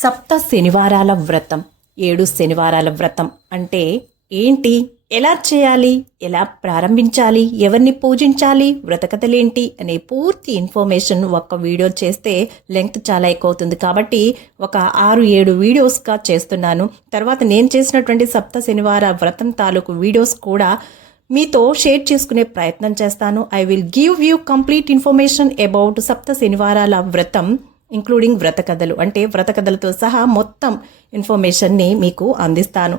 సప్త శనివారాల వ్రతం 7 శనివారాల వ్రతం అంటే ఏంటి, ఎలా చేయాలి, ఎలా ప్రారంభించాలి, ఎవరిని పూజించాలి, వ్రతకథలేంటి అనే పూర్తి ఇన్ఫర్మేషన్ ఒక వీడియో చేస్తే లెంగ్త్ చాలా ఎక్కువ అవుతుంది. కాబట్టి ఒక 6-7 వీడియోస్గా చేస్తున్నాను. తర్వాత నేను చేసినటువంటి సప్త శనివార వ్రతం తాలూకు వీడియోస్ కూడా మీతో షేర్ చేసుకునే ప్రయత్నం చేస్తాను. I will give you complete information about సప్త శనివారాల వ్రతం ఇంక్లూడింగ్ వ్రతకథలు, అంటే వ్రతకథలతో సహా మొత్తం ఇన్ఫర్మేషన్ని మీకు అందిస్తాను.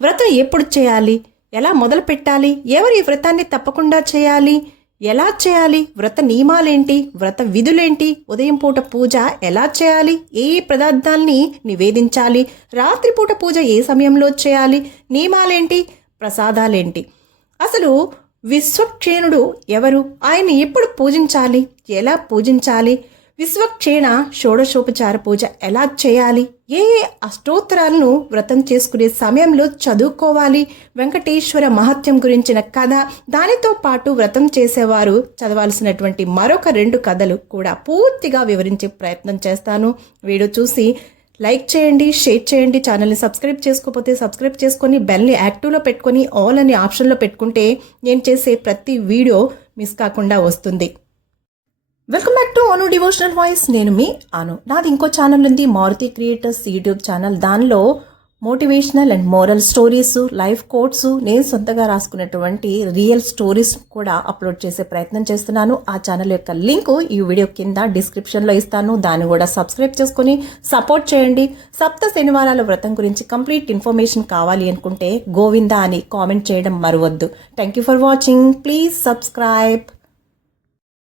వ్రతం ఎప్పుడు చేయాలి, ఎలా మొదలు పెట్టాలి, ఎవరు ఈ వ్రతాన్ని తప్పకుండా చేయాలి, ఎలా చేయాలి, వ్రత నియమాలేంటి, వ్రత విధులేంటి, ఉదయం పూట పూజ ఎలా చేయాలి, ఏ పదార్థాలని నివేదించాలి, రాత్రిపూట పూజ ఏ సమయంలో చేయాలి, నియమాలేంటి, ప్రసాదాలేంటి, అసలు విశ్వక్షేణుడు ఎవరు, ఆయన ఎప్పుడు పూజించాలి, ఎలా పూజించాలి, విశ్వక్షేణ షోడశోపచార పూజ ఎలా చేయాలి, ఏ అష్టోత్తరాలను వ్రతం చేసుకునే సమయంలో చదువుకోవాలి, వెంకటేశ్వర మహత్యం గురించిన కథ, దానితో పాటు వ్రతం చేసేవారు చదవాల్సినటువంటి మరొక 2 కథలు కూడా పూర్తిగా వివరించే ప్రయత్నం చేస్తాను. వీడియో చూసి లైక్ చేయండి, షేర్ చేయండి, ఛానల్ని సబ్స్క్రైబ్ చేసుకోకపోతే సబ్స్క్రైబ్ చేసుకొని బెల్ని యాక్టివ్లో పెట్టుకొని ఆల్ అనే ఆప్షన్లో పెట్టుకుంటే నేను చేసే ప్రతి వీడియో మిస్ కాకుండా వస్తుంది. Welcome back to Anu devotional voice. నేను మీ అను. నాది ఇంకో ఛానల్ ఉంది, మారుతి క్రియేటర్స్ యూట్యూబ్ ఛానల్. దానిలో motivational and moral stories, life quotes, నేను సొంతగా రాసుకున్నటువంటి రియల్ స్టోరీస్ కూడా అప్లోడ్ చేసే ప్రయత్నం చేస్తున్నాను. ఆ ఛానల్ యొక్క లింక్ ఈ వీడియో కింద డిస్క్రిప్షన్లో ఇస్తాను. దాన్ని కూడా సబ్స్క్రైబ్ చేసుకొని సపోర్ట్ చేయండి. సప్త శనివారాల వ్రతం గురించి కంప్లీట్ ఇన్ఫర్మేషన్ కావాలి అనుకుంటే గోవిందా అని కామెంట్ చేయడం మరవద్దు. Thank you for watching. Please subscribe.